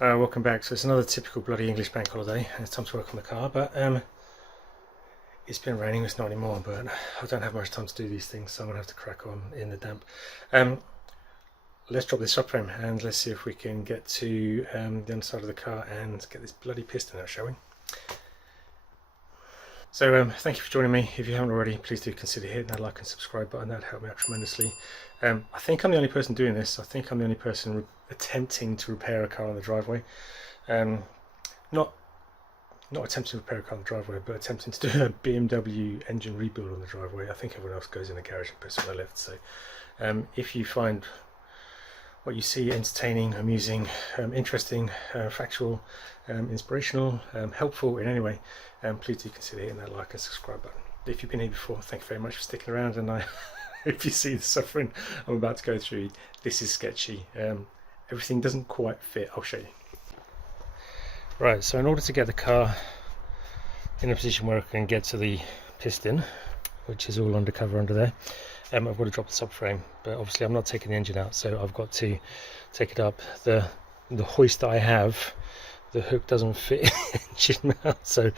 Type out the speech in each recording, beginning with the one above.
Welcome back. So it's another typical bloody English bank holiday and it's time to work on the car, but it's been raining. It's not anymore, but I don't have much time to do these things, so I'm gonna have to crack on in the damp. Let's drop this subframe and let's see if we can get to the underside of the car and get this bloody piston out, shall we? So thank you for joining me. If you haven't already, please do consider hitting that like and subscribe button. That'd help me out tremendously. I think I'm the only person doing this. I think I'm the only person attempting to repair a car on the driveway. Not attempting to repair a car on the driveway, but attempting to do a BMW engine rebuild on the driveway. I think everyone else goes in the garage and puts it on the lift. So if you find what you see entertaining, amusing, interesting, factual, inspirational, helpful in any way, please do consider hitting that like and subscribe button. If you've been here before, thank you very much for sticking around, and I if you see the suffering I'm about to go through, this is sketchy. Everything doesn't quite fit. I'll show you. Right, so in order to get the car in a position where I can get to the piston, which is all undercover under there, I've got to drop the subframe, but obviously I'm not taking the engine out, so I've got to take it up. The hoist that I have, the hook doesn't fit the engine mount, so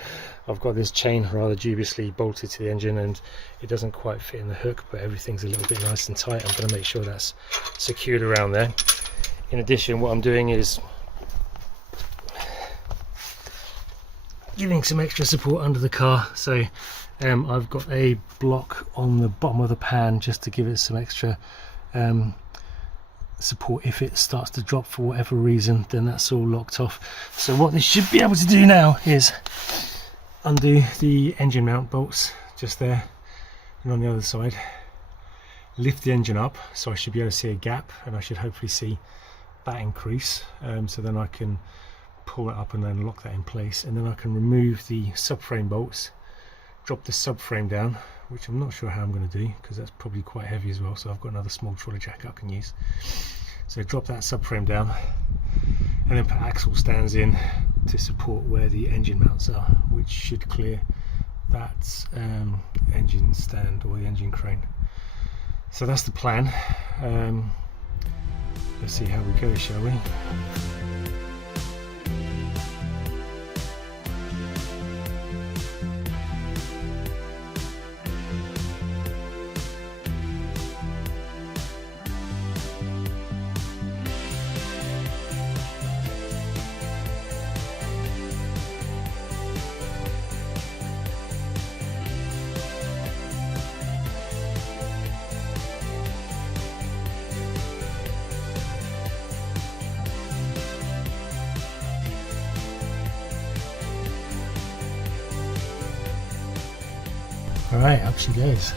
I've got this chain rather dubiously bolted to the engine and it doesn't quite fit in the hook, but everything's a little bit nice and tight. I'm going to make sure that's secured around there. In addition, what I'm doing is giving some extra support under the car, so I've got a block on the bottom of the pan just to give it some extra support. If it starts to drop for whatever reason, then that's all locked off. So what this should be able to do now is undo the engine mount bolts just there, and on the other side lift the engine up, so I should be able to see a gap, and I should hopefully see that increase, so then I can pull it up and then lock that in place, and then I can remove the subframe bolts, drop the subframe down, which I'm not sure how I'm going to do because that's probably quite heavy as well, so I've got another small trolley jack I can use. So drop that subframe down and then put axle stands in to support where the engine mounts are, which should clear that engine stand or the engine crane. So that's the plan. Let's see how we go, shall we? Alright, up she goes.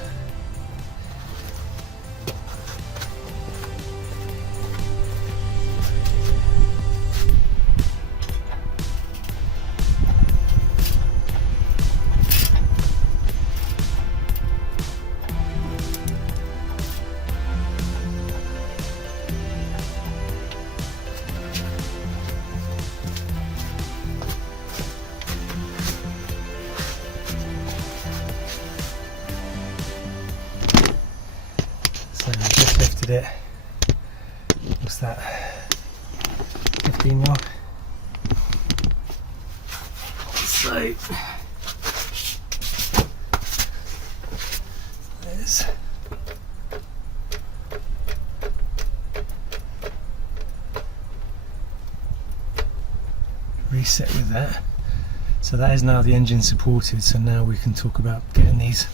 So I just lifted it. What's that? 15 mil. So there's reset with that. So that is now the engine supported. So now we can talk about getting these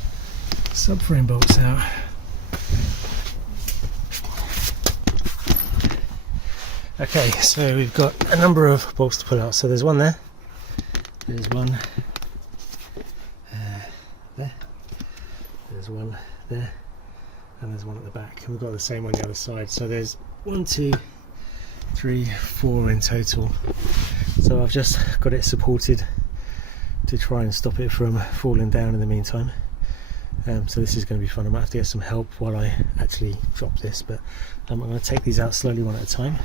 subframe bolts out. Okay, so we've got a number of bolts to pull out. So there's one there, there's one there, there's one there, and there's one at the back. And we've got the same on the other side. So there's 1, 2, 3, 4 in total. So I've just got it supported to try and stop it from falling down in the meantime. So this is going to be fun. I might have to get some help while I actually drop this, but I'm going to take these out slowly one at a time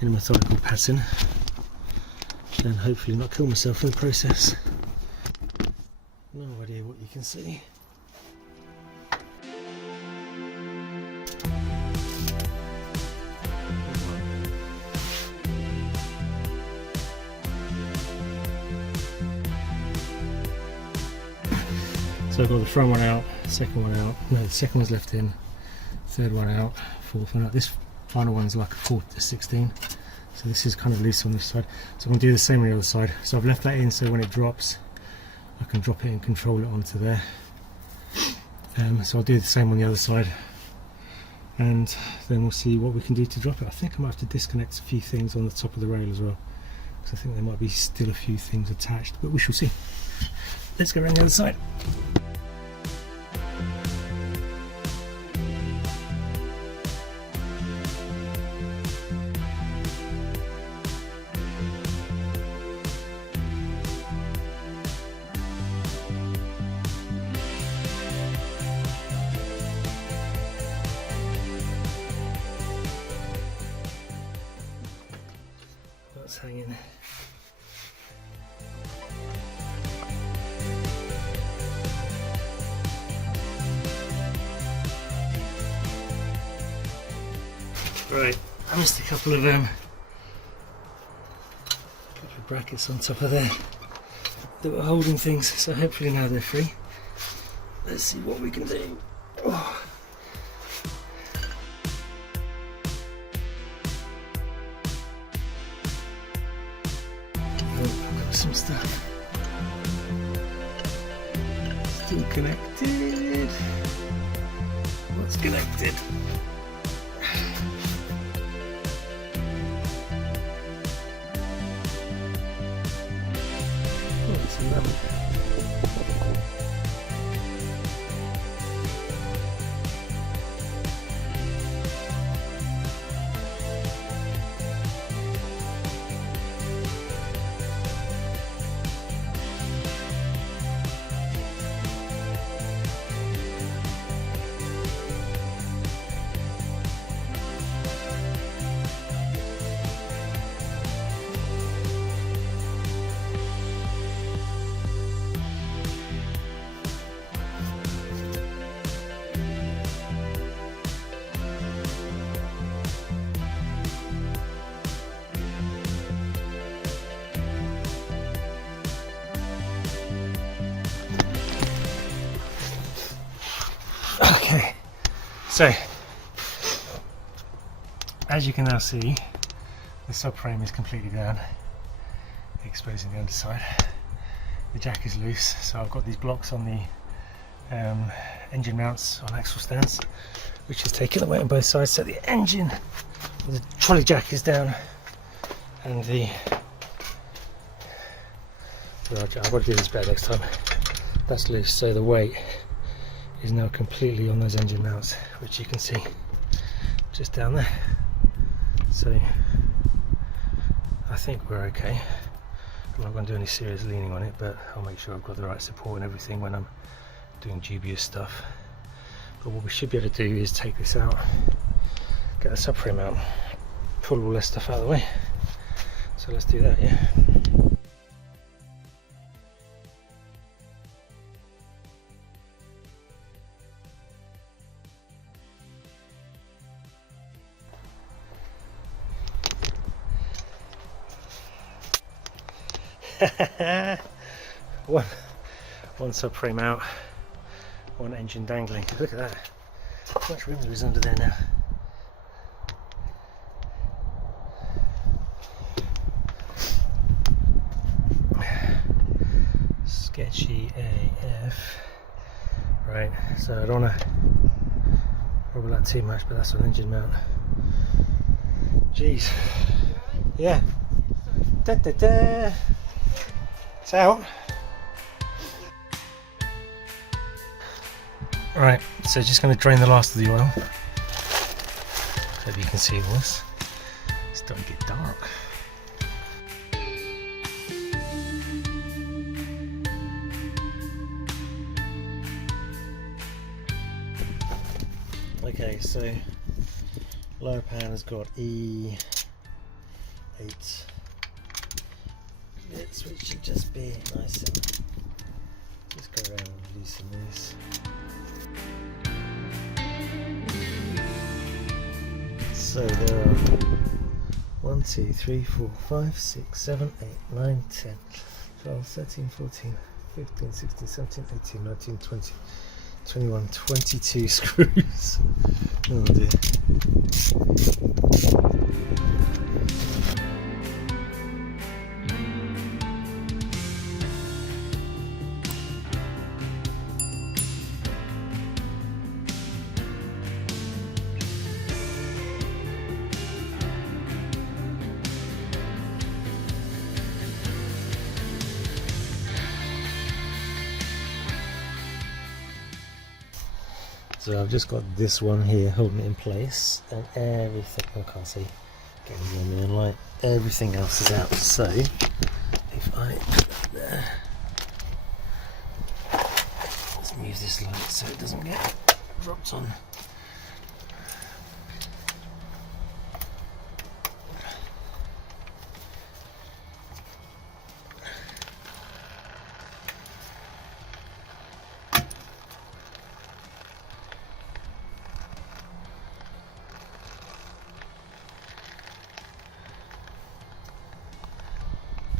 in a methodical pattern and hopefully not kill myself in the process. No idea what you can see. So I've got the front one out, second one out, no, the second one's left in, third one out, fourth one out. This final one's like a 16, so this is kind of loose on this side. So I'm going to do the same on the other side. So I've left that in so when it drops, I can drop it and control it onto there. So I'll do the same on the other side, and then we'll see what we can do to drop it. I think I might have to disconnect a few things on the top of the rail as well, because I think there might be still a few things attached, but we shall see. Let's go around the other side. That's hanging. Right, I missed a couple of brackets on top of there that were holding things, so hopefully now they're free. Let's see what we can do. Oh. Some stuff still connected. What's connected? What's another? Okay, so as you can now see, the subframe is completely down, exposing the underside. The jack is loose, so I've got these blocks on the engine mounts on axle stands, which is taking the weight on both sides. So the engine, the trolley jack is down, and the I've got to do this better next time. That's loose, so the weight is now completely on those engine mounts, which you can see just down there. So I think we're okay. I'm not going to do any serious leaning on it, but I'll make sure I've got the right support and everything when I'm doing dubious stuff. But what we should be able to do is take this out, get the subframe out, pull all this stuff out of the way. So let's do that, yeah. one subframe out, one engine dangling. Look at that. How much room there is under there now. Sketchy AF. Right, so I don't want to rubble that too much, but that's an engine mount. Jeez. Yeah. Da, da, da. It's out. Right, so just going to drain the last of the oil. Hope you can see all this. It's starting to get dark. Okay, so lower pan has got E8 bits, which should just be nice and just go around and loosen these. So there are 1, 2, 3, 4, 5, 6, 7, 8, 9, 10, 12, 13, 14, 15, 16, 17, 18, 19, 20, 21, 22 screws. Oh dear. So I've just got this one here holding it in place, and everything, I can't see, getting warm in light, everything else is out. So if I put that there, let's move this light so it doesn't get dropped on.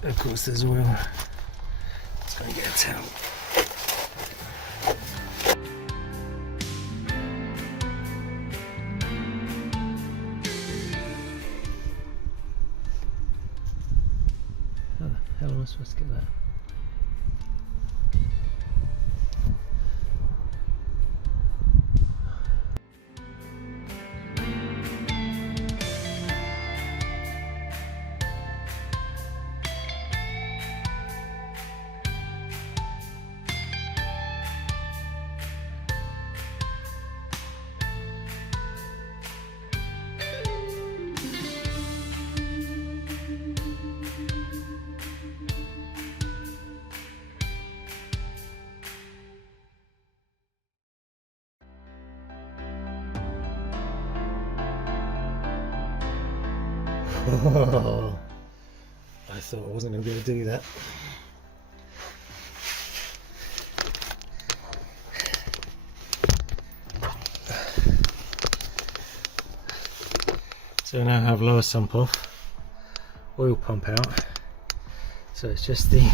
Of course there's oil. It's going to get a towel. How the hell am I supposed to get that? Oh, I thought I wasn't going to be able to do that. So now I have lower sump off, oil pump out, so it's just the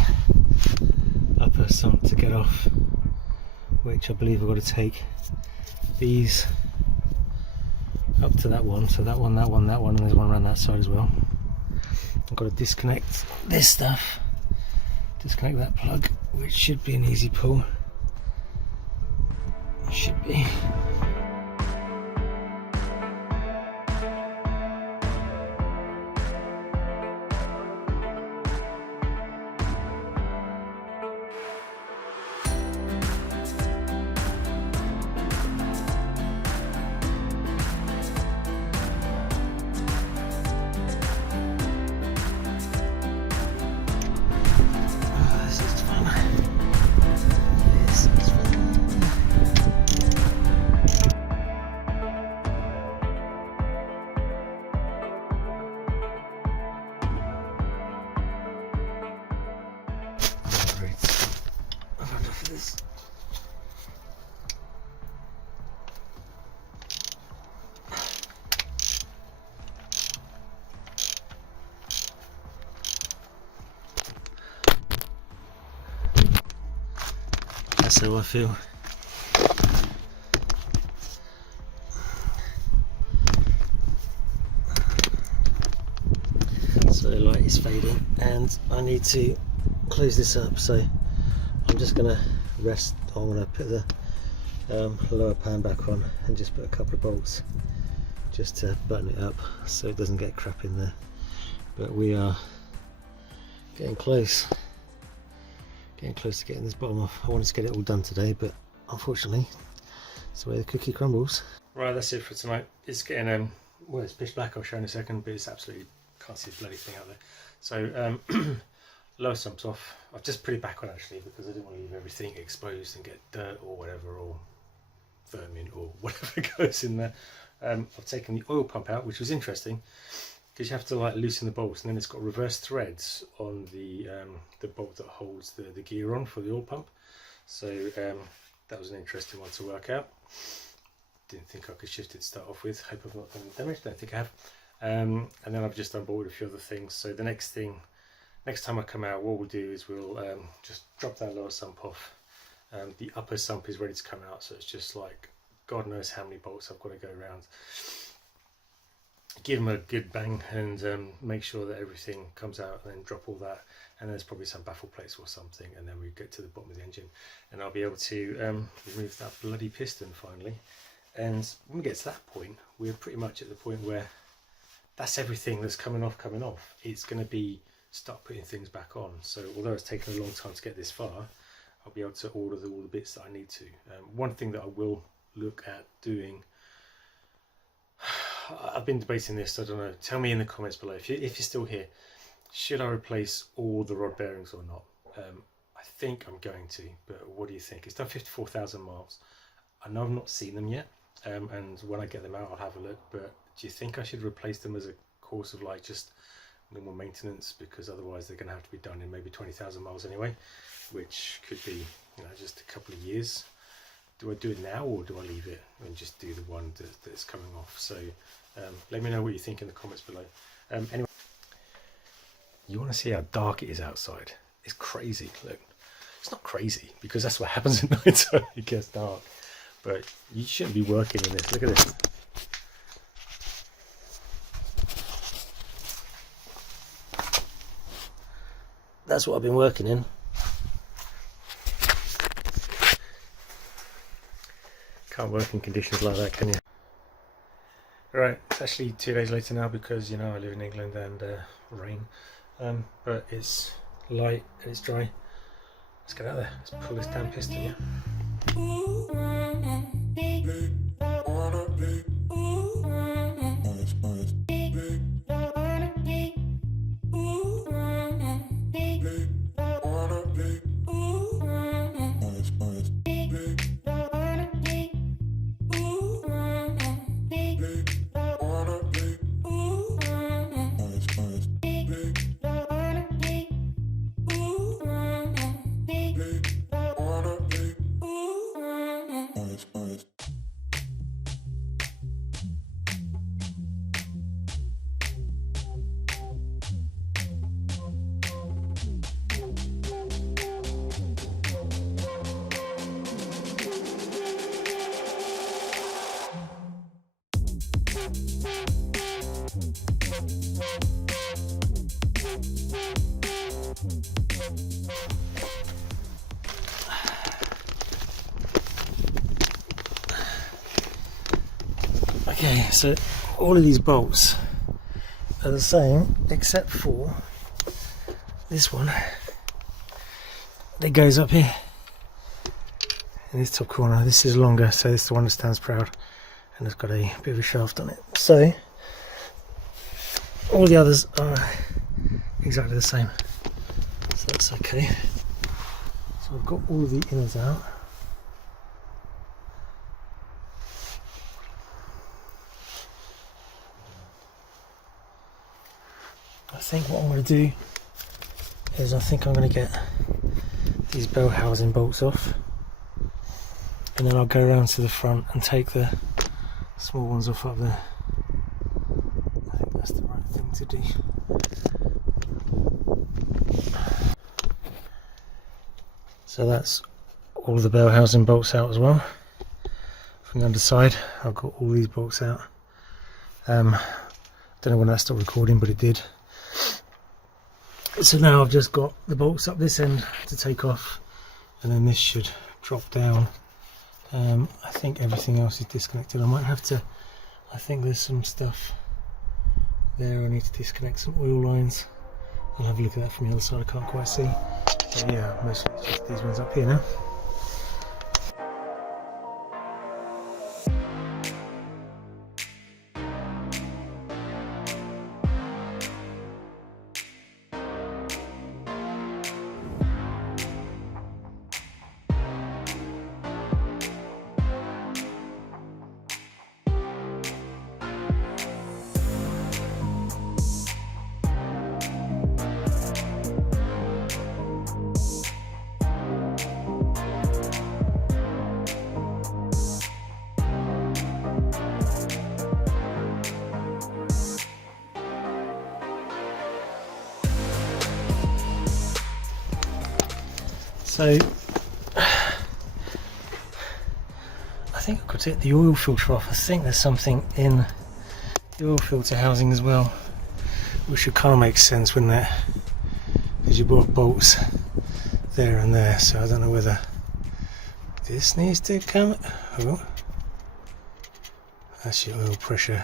upper sump to get off, which I believe I've got to take these up to that one, so that one, and there's one around that side as well. I've got to disconnect this stuff, disconnect that plug, which should be an easy pull. Should be. That's how I feel. So the light is fading and I need to close this up, so I'm just going to rest. I'm going to put the lower pan back on and just put a couple of bolts just to button it up so it doesn't get crap in there. But we are getting close to getting this bottom off. I wanted to get it all done today, but unfortunately it's the way the cookie crumbles. Right, that's it for tonight. It's getting well, it's pitch black, I'll show in a second, but it's absolutely, can't see a bloody thing out there. So lower sump's off. I've just put it back on actually because I didn't want to leave everything exposed and get dirt or whatever, or vermin or whatever goes in there. I've taken the oil pump out, which was interesting because you have to like loosen the bolts, and then it's got reverse threads on the bolt that holds the gear on for the oil pump. So that was an interesting one to work out. Didn't think I could shift it to start off with. Hope I've not done damage. Don't think I have. And then I've just unbolted a few other things. So the next thing next time I come out, what we'll do is we'll just drop that lower sump off. The upper sump is ready to come out, so it's just like God knows how many bolts I've got to go around. Give them a good bang and make sure that everything comes out, and then drop all that, and there's probably some baffle plates or something, and then we get to the bottom of the engine and I'll be able to remove that bloody piston finally. And when we get to that point, we're pretty much at the point where that's everything that's coming off. It's going to be start putting things back on. So although it's taken a long time to get this far, I'll be able to order all the bits that I need to. One thing that I will look at doing, I've been debating this, I don't know, tell me in the comments below if you're still here, should I replace all the rod bearings or not? I think I'm going to, but what do you think? It's done 54,000 miles. I know I've not seen them yet, and when I get them out I'll have a look, but do you think I should replace them as a course of like just normal maintenance, because otherwise they're going to have to be done in maybe 20,000 miles anyway, which could be, you know, just a couple of years. Do I do it now, or do I leave it and just do the one that's coming off? So let me know what you think in the comments below. Anyway, you want to see how dark it is outside? It's crazy. Look, it's not crazy because that's what happens at night time. It gets dark, but you shouldn't be working in this. Look at this. That's what I've been working in. Can't work in conditions like that, can you? Right, it's actually 2 days later now because, you know, I live in England and rain. But it's light and it's dry. Let's get out there. Let's pull this damn piston, yeah? Okay, so all of these bolts are the same except for this one that goes up here in this top corner. This is longer, so this is the one that stands proud and it's got a bit of a shaft on it. So all the others are exactly the same, so that's okay. So I've got all of the inners out. I think what I'm going to do is I think I'm going to get these bell housing bolts off, and then I'll go around to the front and take the small ones off up there. I think that's the right thing to do. So that's all the bell housing bolts out as well. From the underside I've got all these bolts out. Don't know when that stopped recording, but it did. So now I've just got the bolts up this end to take off, and then this should drop down. I think everything else is disconnected. I might have to, I think there's some stuff there I need to disconnect, some oil lines. I'll have a look at that from the other side, I can't quite see. But yeah, mostly it's just these ones up here now. So I think I've got to get the oil filter off. I think there's something in the oil filter housing as well, which would kind of make sense, wouldn't it? Because you bought bolts there and there, so I don't know whether this needs to come. Oh, that's your oil pressure.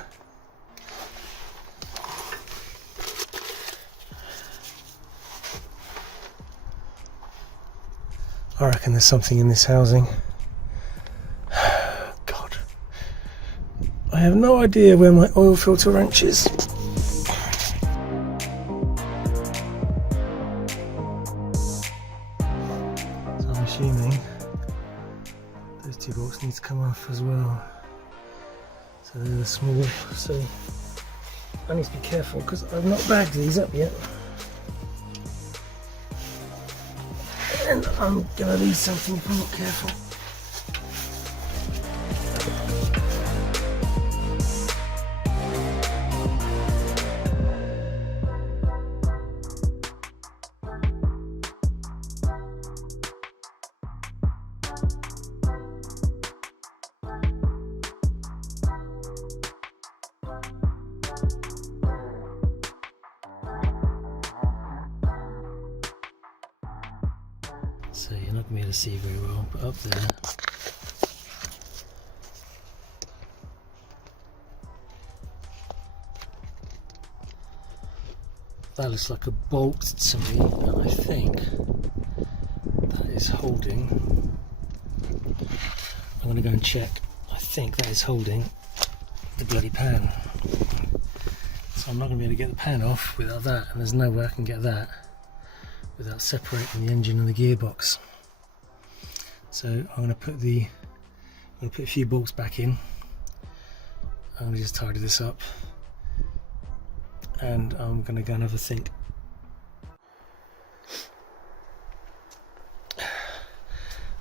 I reckon there's something in this housing. God, I have no idea where my oil filter wrench is. So I'm assuming those two bolts need to come off as well. So they're the small, so I need to be careful because I've not bagged these up yet. And I'm gonna lose something if I'm not careful. So you're not going to be able to see very well, but up there, that looks like a bolt to me, and I think that is holding. I'm going to go and check. I think that is holding the bloody pan. So I'm not going to be able to get the pan off without that, and there's no way I can get that without separating the engine and the gearbox. So I'm going to put a few bolts back in. I'm going to just tidy this up, and I'm going to go and have a think.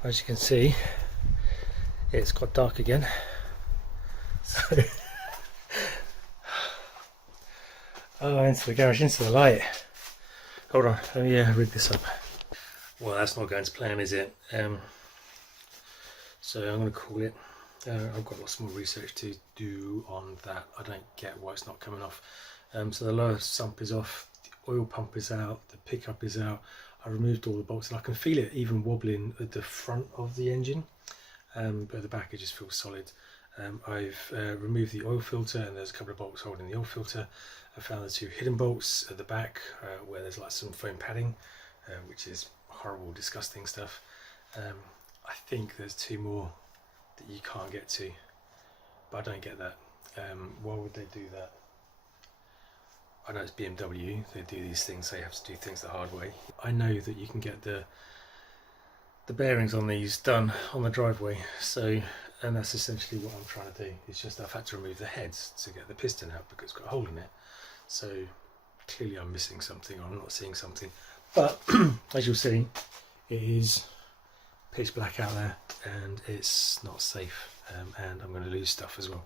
As you can see, it's got dark again. So oh, into the garage, into the light. Hold on, let me rig this up. Well, that's not going to plan, is it? So I'm going to call it. I've got lots more research to do on that. I don't get why it's not coming off. So the lower sump is off, the oil pump is out, the pickup is out. I removed all the bolts, and I can feel it even wobbling at the front of the engine, but at the back it just feels solid. I've removed the oil filter, and there's a couple of bolts holding the oil filter. I found the two hidden bolts at the back where there's like some foam padding, which is horrible, disgusting stuff. I think there's two more that you can't get to, but I don't get that. Why would they do that? I know it's BMW, they do these things, they have to do things the hard way. I know that you can get the bearings on these done on the driveway, so, and that's essentially what I'm trying to do. It's just I've had to remove the heads to get the piston out because it's got a hole in it. So clearly I'm missing something, or I'm not seeing something. But as you'll see, it is pitch black out there, and it's not safe, and I'm going to lose stuff as well,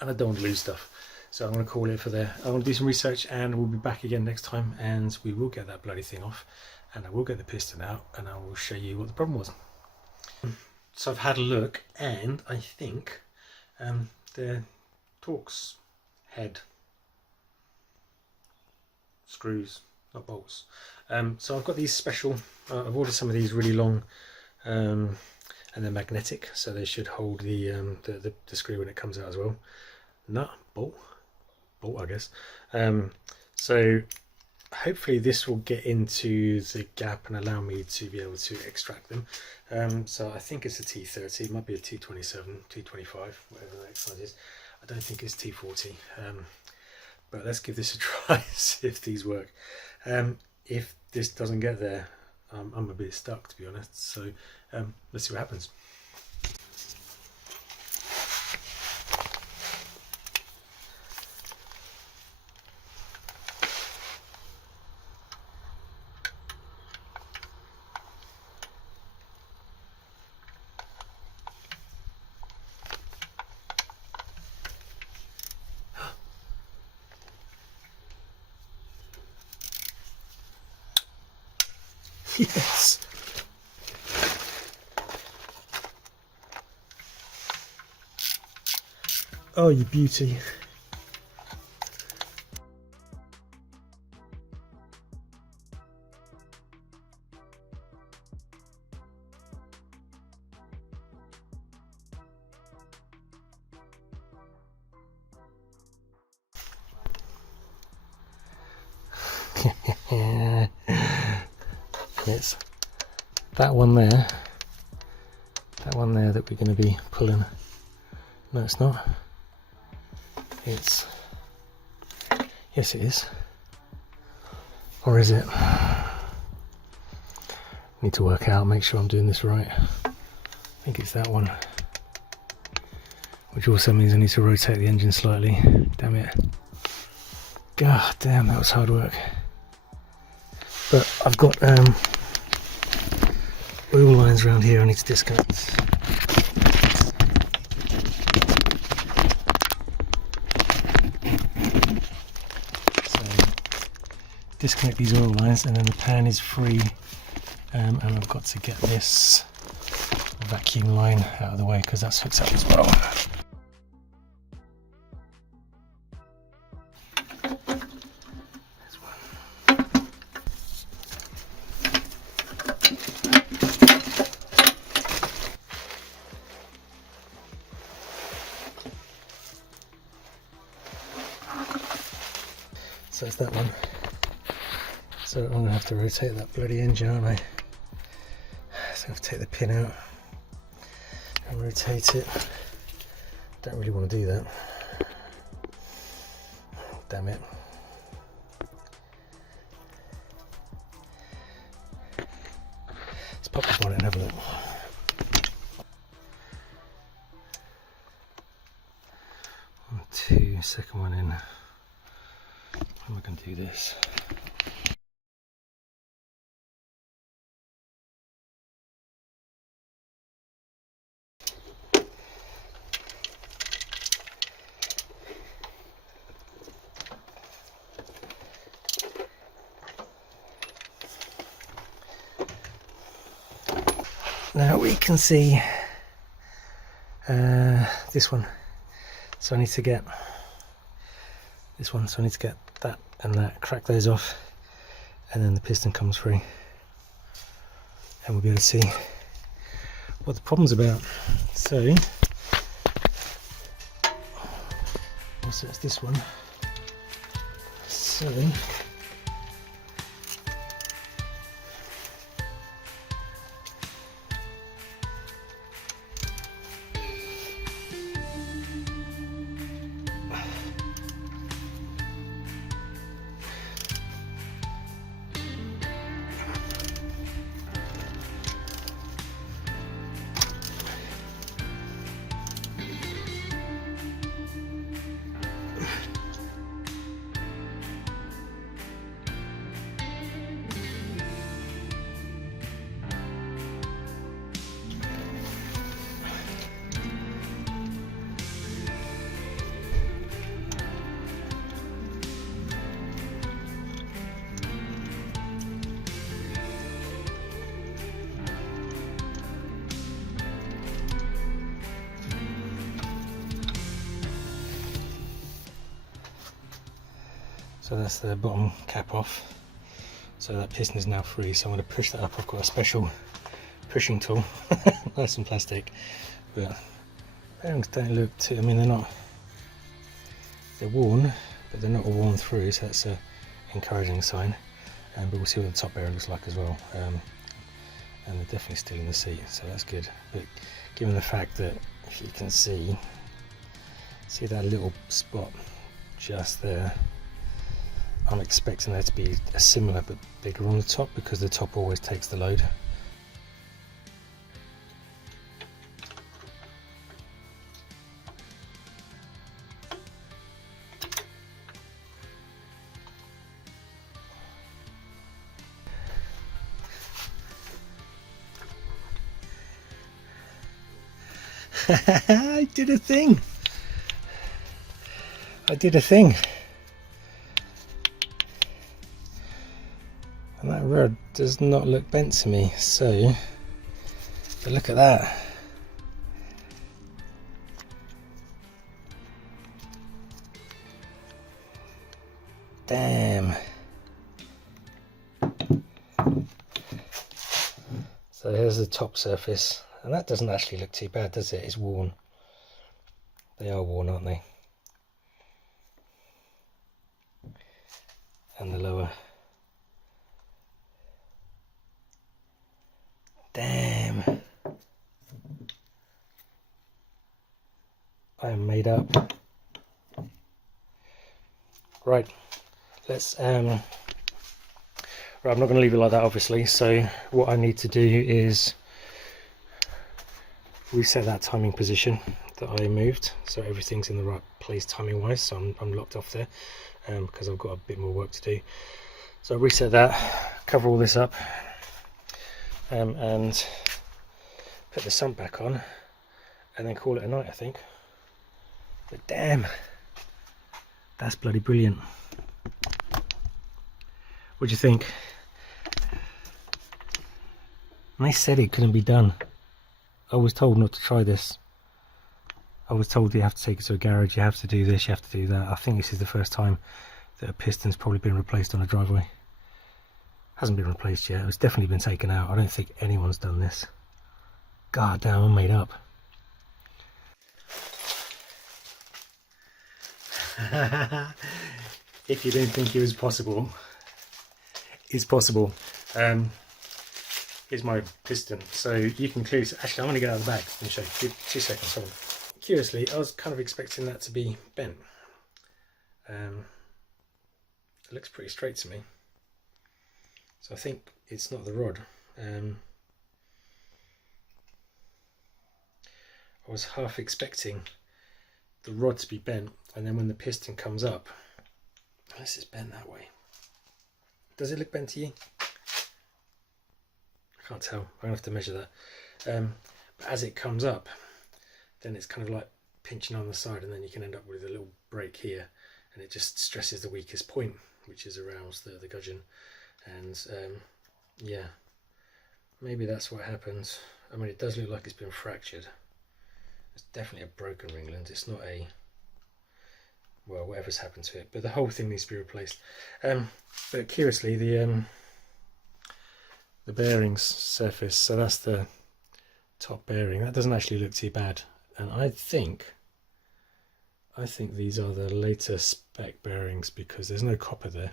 and I don't want to lose stuff. So I'm going to call it for there. I'm going to do some research, and we'll be back again next time, and we will get that bloody thing off, and I will get the piston out, and I will show you what the problem was. So I've had a look, and I think the Torx head screws, not bolts. So I've got these special, I've ordered some of these really long, and they're magnetic, so they should hold the screw when it comes out as well. Nut, bolt I guess. So hopefully this will get into the gap and allow me to be able to extract them. So I think it's a T30, it might be a T27, T25, whatever the next size is. I don't think it's T40, but let's give this a try, see if these work. If this doesn't get there, I'm a bit stuck, to be honest, so let's see what happens. Yes. Oh, you beauty. It's that one there that we're going to be pulling. No, it's not. It's, yes it is. Or is it? Need to work out, make sure I'm doing this right. I think it's that one. Which also means I need to rotate the engine slightly. Damn it. God damn, that was hard work. But I've got oil lines around here I need to disconnect. So disconnect these oil lines and then the pan is free, and I've got to get this vacuum line out of the way because that's hooked up as well. So it's that one. So I'm going to have to rotate that bloody engine, aren't I? So I have to take the pin out and rotate it. Don't really want to do that. Damn it. Let's pop the bonnet and have a look. One, two, second one in. How am I going to do this? Now we can see this one, so I need to get this one, so I need to get that and that, crack those off, and then the piston comes free and we'll be able to see what the problem's about. So also it's this one, so So that's the bottom cap off. So that piston is now free. So I'm going to push that up. I've got a special pushing tool, nice and plastic. But bearings don't look too. I mean, they're worn, but they're not all worn through. So that's a encouraging sign. But we'll see what the top bearing looks like as well. And they're definitely still in the seat, so that's good. But given the fact that, if you can see that little spot just there, I'm expecting there to be a similar but bigger on the top, because the top always takes the load. I did a thing. And that rod does not look bent to me, so but look at that. Damn. So here's the top surface, and that doesn't actually look too bad, does it? It's worn. They are worn, aren't they? And the lower. Damn. I am made up. Right, let's right, I'm not going to leave it like that, obviously. So what I need to do is reset that timing position that I moved, so everything's in the right place timing wise. So I'm locked off there because I've got a bit more work to do. So I'll reset that, cover all this up, and put the sump back on, and then call it a night, I think. But damn, that's bloody brilliant. What do you think? And they said it couldn't be done. I was told not to try this. I was told you have to take it to a garage, you have to do this, you have to do that. I think this is the first time that a piston's probably been replaced on a driveway. Hasn't been replaced yet, it's definitely been taken out. I don't think anyone's done this. God damn, I'm made up. If you didn't think it was possible, it's possible. Here's my piston, so you can clearly, actually I'm going to get out of the bag and show you. Give 2 seconds, hold on. Curiously, I was kind of expecting that to be bent. It looks pretty straight to me, so I think it's not the rod. I was half expecting the rod to be bent, and then when the piston comes up, unless it's bent that way. Does it look bent to you? I can't tell, I'm going to have to measure that. But as it comes up, then it's kind of like pinching on the side, and then you can end up with a little break here, and it just stresses the weakest point, which is around the gudgeon. And yeah, maybe that's what happens. I mean, it does look like it's been fractured. It's definitely a broken ringland. It's not a, well, whatever's happened to it, but the whole thing needs to be replaced. But curiously, the bearings surface, so that's the top bearing, that doesn't actually look too bad. And I think these are the later spec bearings because there's no copper there.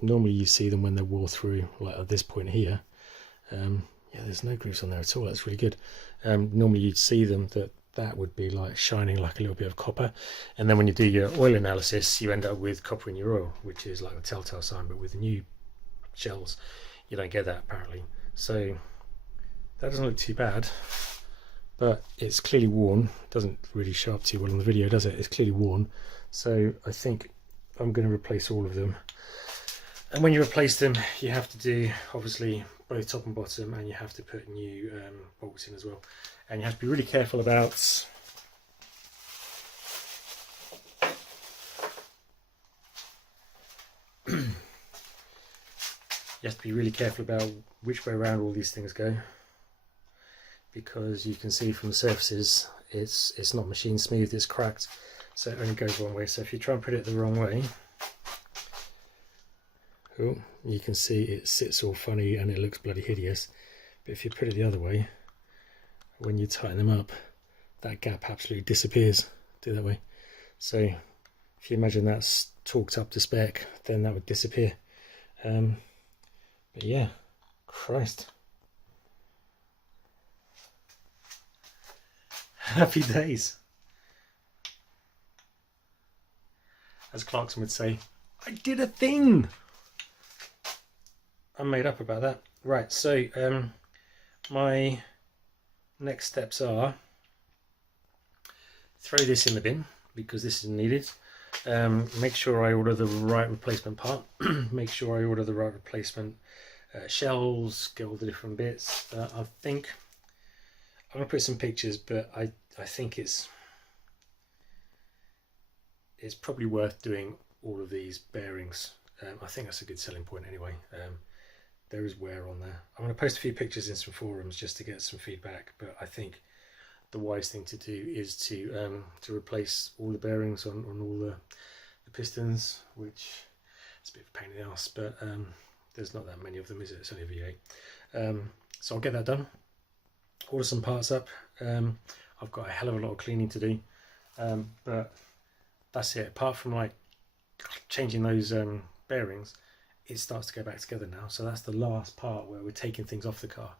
Normally you see them when they're wore through, like at this point here. Yeah, there's no grooves on there at all. That's really good. Normally you'd see them that would be like shining like a little bit of copper, and then when you do your oil analysis you end up with copper in your oil, which is like a telltale sign. But with the new shells you don't get that apparently. So that doesn't look too bad, but it's clearly worn. It doesn't really show up too well on the video, does it? It's clearly worn. So I think I'm going to replace all of them. And when you replace them, you have to do obviously both top and bottom, and you have to put new bolts in as well. And you have to be really careful about which way around all these things go, because you can see from the surfaces it's not machine smooth, it's cracked, so it only goes one way. So if you try and put it the wrong way, oh, you can see it sits all funny and it looks bloody hideous. But if you put it the other way, when you tighten them up, that gap absolutely disappears. Do it that way. So if you imagine that's torqued up to spec, then that would disappear. But yeah, Christ. Happy days. As Clarkson would say, I did a thing. I'm made up about that. Right, so my next steps are throw this in the bin because this is needed. Make sure I order the right replacement part. Make sure I order the right replacement shells, get all the different bits. I think I'm going to put some pictures, but I think it's probably worth doing all of these bearings. I think that's a good selling point anyway. There is wear on there. I'm going to post a few pictures in some forums just to get some feedback, but I think the wise thing to do is to replace all the bearings on all the pistons, which is a bit of a pain in the ass, but there's not that many of them, is it? It's only a V8. So I'll get that done, order some parts up. I've got a hell of a lot of cleaning to do, but that's it. Apart from like changing those bearings, it starts to go back together now. So that's the last part where we're taking things off the car,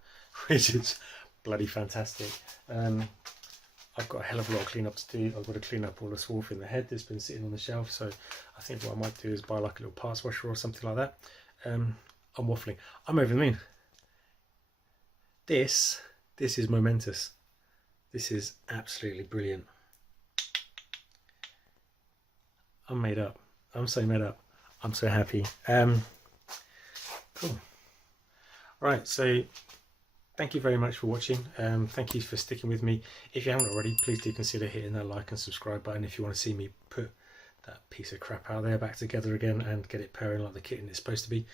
which is bloody fantastic. I've got a hell of a lot of cleanup to do. I've got to clean up all the swarf in the head that's been sitting on the shelf. So I think what I might do is buy like a little parts washer or something like that. I'm waffling. I'm over the moon. This is momentous. This is absolutely brilliant. I'm made up. I'm so made up. I'm so happy. Cool. Right, so thank you very much for watching. Thank you for sticking with me. If you haven't already, please do consider hitting that like and subscribe button if you want to see me put that piece of crap out there back together again and get it purring like the kitten it's supposed to be.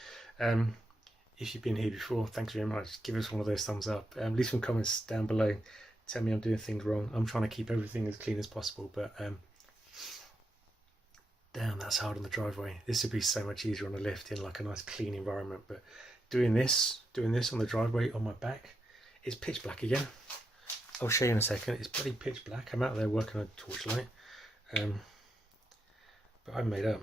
If you've been here before, thanks very much. Give us one of those thumbs up. Leave some comments down below. Tell me I'm doing things wrong. I'm trying to keep everything as clean as possible, but damn, that's hard on the driveway. This would be so much easier on the lift in like a nice clean environment, but doing this on the driveway on my back, it's pitch black again. I'll show you in a second. It's bloody pitch black. I'm out there working on a torchlight, but I'm made up.